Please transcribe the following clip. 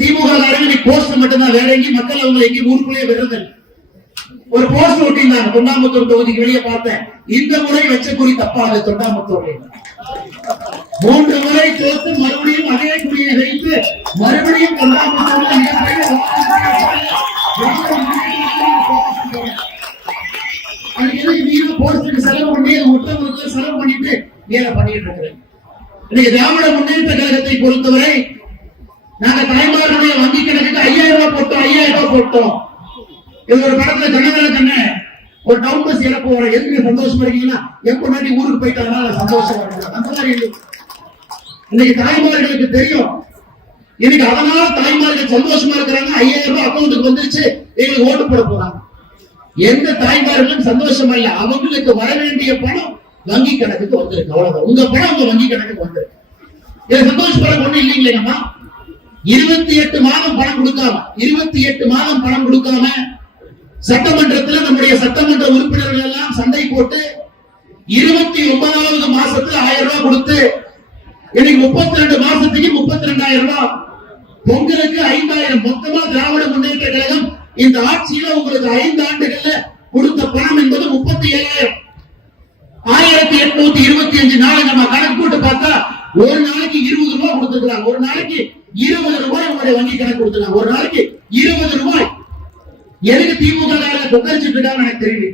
திமுக காரங்க போஸ்ட் மட்டும்தான், வேற எங்கேயும் மக்கள் அவங்க எங்கேயும் ஊருக்குள்ளேயே விடுறது. ஒரு போஸ்ட் ஒட்டியிருந்தாங்க தொண்டாமுத்தூர் தொகுதிக்கு வெளியே பார்த்தேன். இந்த முறை வச்ச குறி தப்பாது. தொண்டாமுத்தூர் 3 முறை தோற்று மறுபடியும் அதே குறியை வைத்து மறுபடியும் தொண்டாமுத்தூர் செலவு பண்ணி ஒட்டவர்களுக்கு செலவு பண்ணிட்டு வேலை பண்ணிட்டு இருக்கிறேன். இன்னைக்கு திராவிட முன்னேற்ற கழகத்தை பொறுத்தவரை நாங்க தாய்மார்களுடைய வங்கி கணக்குக்கு 5000 ரூபாய் போட்டோம், 5000 ரூபாய் போட்டோம். இது ஒரு படத்துல ஜனநாயக கண்ணு ஒரு டவுன் பஸ் இறப்பு வர எதுக்கு சந்தோஷமா இருக்கீங்கன்னா என் பொண்ணாடி ஊருக்கு போயிட்டாங்க சந்தோஷமா இருக்கு. அந்த மாதிரி இன்னைக்கு தாய்மார்களுக்கு தெரியும். இன்னைக்கு அதனால தாய்மார்கள் சந்தோஷமா இருக்கிறாங்க. 5000 ரூபாய் அக்கௌண்ட்டுக்கு வந்துருச்சு, எங்களுக்கு ஓட்டு போட போறாங்க. எந்த தாய்மார்களும் சந்தோஷமா இல்ல. அவங்களுக்கு வர வேண்டிய பணம் வங்கி கணக்குக்கு வந்திருக்கு, அவ்வளவுதான். உங்க பணம் உங்க வங்கி கணக்குக்கு வந்திருக்கு. இது சந்தோஷப்பட ஒண்ணு இல்லைங்களேங்கம்மா. 28 மாதம் பணம் கொடுக்காம 28 மாதம் பணம் கொடுக்காம சட்டமன்றத்தில் நம்முடைய சட்டமன்ற உறுப்பினர்கள் எல்லாம் சண்டை போட்டு 29வது மாசத்துல 1000 ரூபாய் கொடுத்து இன்னைக்கு 32 மாசத்துக்கு 32,000 ரூபாய், பொங்கலுக்கு 5000. மொத்தமா திராவிட முன்னேற்ற கழகம் இந்த ஆட்சியில உங்களுக்கு 5 ஆண்டுகள்ல கொடுத்த பணம் என்பது 37,000. 1825 நாள் நம்ம கணக்கு போட்டு பார்த்தா ஒரு நாளைக்கு 20 ரூபாய் கொடுத்துருக்காங்க. ஒரு நாளைக்கு 20 ரூபாய் உங்களுடைய வங்கி கணக்கு கொடுத்துருக்காங்க. ஒரு நாளைக்கு 20 ரூபாய். எதுக்கு திமுக கொக்கரிச்சுட்டு இருக்காங்க எனக்கு தெரியல.